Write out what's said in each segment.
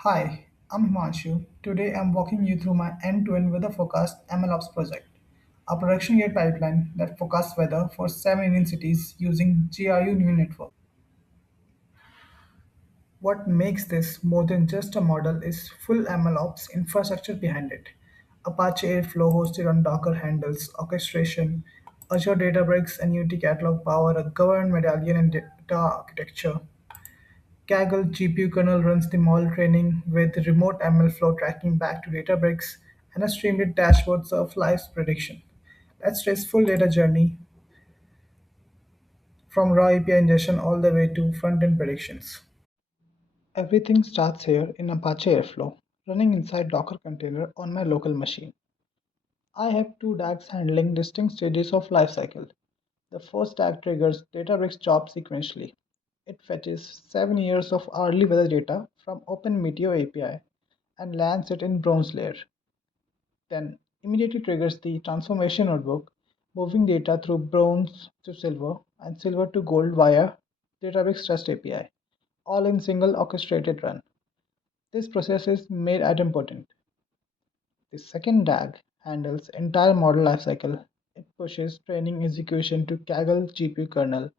Hi, I'm Himanshu. Today I'm walking you through my end-to-end weather forecast MLOps project, a production grade pipeline that forecasts weather for 7 Indian cities using GRU new network. What makes this more than just a model is full MLOps infrastructure behind it. Apache Airflow hosted on Docker handles orchestration, Azure Databricks and Unity Catalog power a governed medallion and data architecture. Kaggle GPU kernel runs the model training with remote MLflow tracking back to Databricks, and a Streamlit dashboard serves live prediction. Let's trace full data journey from raw API ingestion all the way to front-end predictions. Everything starts here in Apache Airflow, running inside Docker container on my local machine. I have two DAGs handling distinct stages of lifecycle. The first DAG triggers Databricks job sequentially. It fetches 7 years of early weather data from OpenMeteor API and lands it in bronze layer. Then immediately triggers the transformation notebook, moving data through bronze to silver and silver to gold via Databricks REST API, all in single orchestrated run. This process is made idempotent. The second DAG handles entire model lifecycle. It pushes training execution to Kaggle GPU kernel,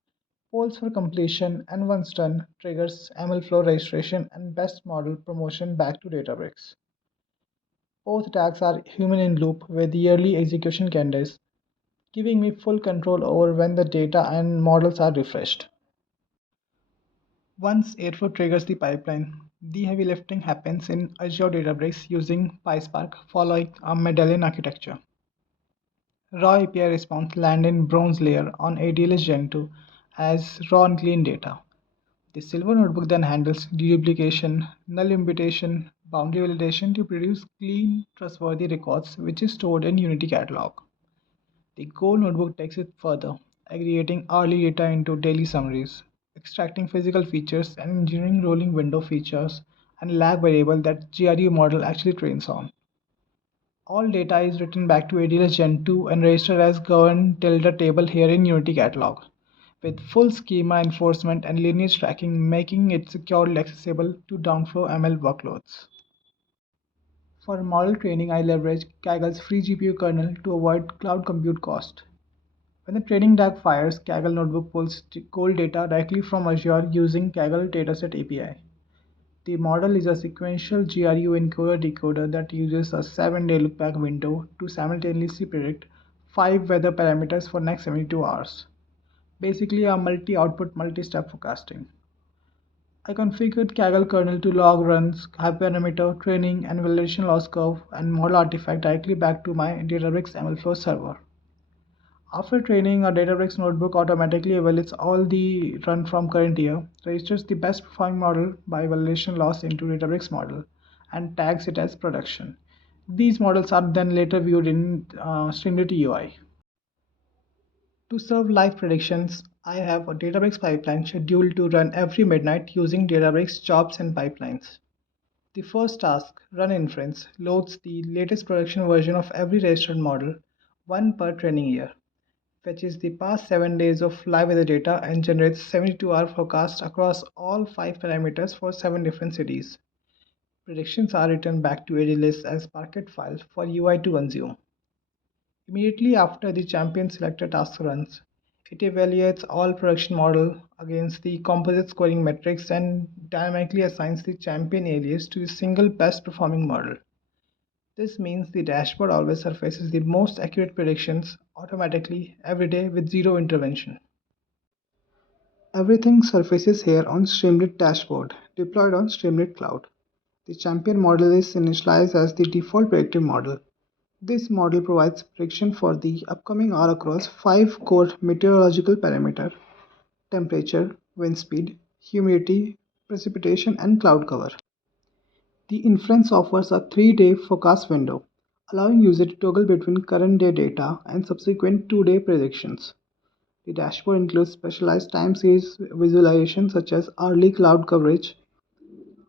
polls for completion, and once done, triggers MLflow registration and best model promotion back to Databricks. Both tags are human in loop with yearly execution candidates, giving me full control over when the data and models are refreshed. Once Airflow triggers the pipeline, the heavy lifting happens in Azure Databricks using PySpark following a medallion architecture. Raw API response land in bronze layer on ADLS Gen 2 as raw and clean data. The silver notebook then handles deduplication, null imputation, boundary validation to produce clean, trustworthy records which is stored in Unity catalog. The gold notebook takes it further, aggregating hourly data into daily summaries, extracting physical features and engineering rolling window features and lag variable that GRU model actually trains on. All data is written back to ADLS Gen 2 and registered as governed tilde table here in Unity catalog, with full schema enforcement and lineage tracking making it securely accessible to downflow ML workloads. For model training, I leverage Kaggle's free GPU kernel to avoid cloud compute cost. When the training DAG fires, Kaggle Notebook pulls cold data directly from Azure using Kaggle Dataset API. The model is a sequential GRU encoder-decoder that uses a 7-day lookback window to simultaneously predict 5 weather parameters for next 72 hours. Basically a multi-output, multi-step forecasting. I configured Kaggle kernel to log runs, hyperparameter, training, and validation loss curve, and model artifact directly back to my Databricks MLflow server. After training, a Databricks notebook automatically evaluates all the run from current year, registers the best performing model by validation loss into Databricks model, and tags it as production. These models are then later viewed in Streamlit UI. To serve live predictions, I have a Databricks pipeline scheduled to run every midnight using Databricks jobs and pipelines. The first task, run inference, loads the latest production version of every registered model, one per training year, fetches the past 7 days of live weather data and generates 72-hour forecast across all 5 parameters for 7 different cities. Predictions are written back to ADLS as Parquet file for UI to consume. Immediately after the champion selector task runs, it evaluates all production model against the composite scoring metrics and dynamically assigns the champion alias to the single best performing model. This means the dashboard always surfaces the most accurate predictions automatically every day with zero intervention. Everything surfaces here on Streamlit dashboard, deployed on Streamlit Cloud. The champion model is initialized as the default predictive model. This model provides prediction for the upcoming hour across 5 core meteorological parameters: temperature, wind speed, humidity, precipitation, and cloud cover. The inference offers a 3-day forecast window, allowing users to toggle between current day data and subsequent 2-day predictions. The dashboard includes specialized time series visualization such as early cloud coverage,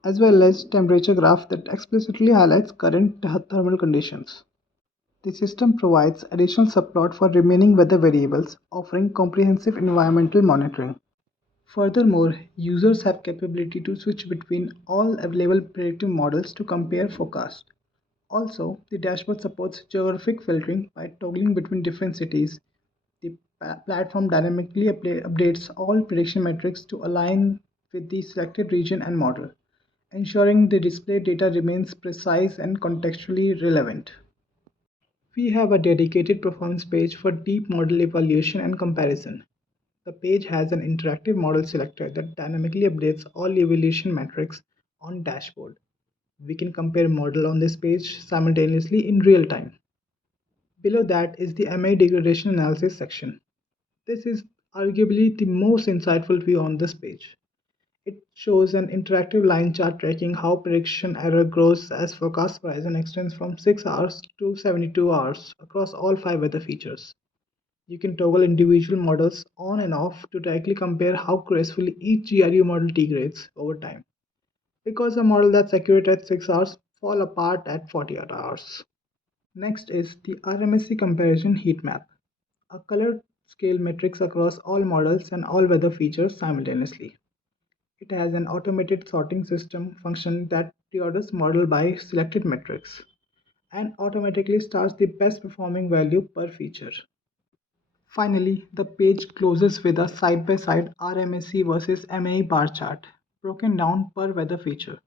as well as temperature graph that explicitly highlights current thermal conditions. The system provides additional support for remaining weather variables, offering comprehensive environmental monitoring. Furthermore, users have capability to switch between all available predictive models to compare forecasts. Also, the dashboard supports geographic filtering by toggling between different cities. The platform dynamically updates all prediction metrics to align with the selected region and model, ensuring the displayed data remains precise and contextually relevant. We have a dedicated performance page for deep model evaluation and comparison. The page has an interactive model selector that dynamically updates all evaluation metrics on dashboard. We can compare model on this page simultaneously in real time. Below that is the MA degradation analysis section. This is arguably the most insightful view on this page. It shows an interactive line chart tracking how prediction error grows as forecast horizon extends from 6 hours to 72 hours across all 5 weather features. You can toggle individual models on and off to directly compare how gracefully each GRU model degrades over time, because a model that's accurate at 6 hours fall apart at 48 hours. Next is the RMSE comparison heat map, a color scale matrix across all models and all weather features simultaneously. It has an automated sorting system function that reorders model by selected metrics and automatically starts the best performing value per feature. Finally, the page closes with a side-by-side RMSE versus MAE bar chart, broken down per weather feature.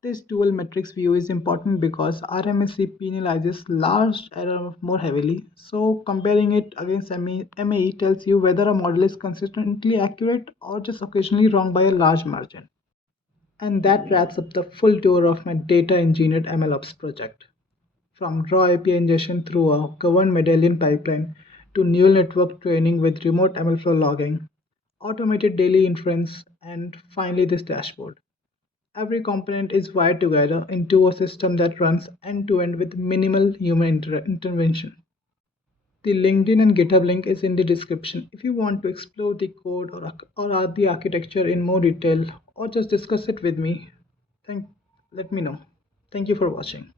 This dual metrics view is important because RMSE penalizes large error more heavily, so comparing it against MAE tells you whether a model is consistently accurate or just occasionally wrong by a large margin. And that wraps up the full tour of my data engineered MLOps project. From raw API ingestion through a governed medallion pipeline to neural network training with remote MLflow logging, automated daily inference, and finally this dashboard. Every component is wired together into a system that runs end to end with minimal human intervention. The LinkedIn and GitHub link is in the description if you want to explore the code or the architecture in more detail or just discuss it with me. Thank, Let me know. Thank you for watching.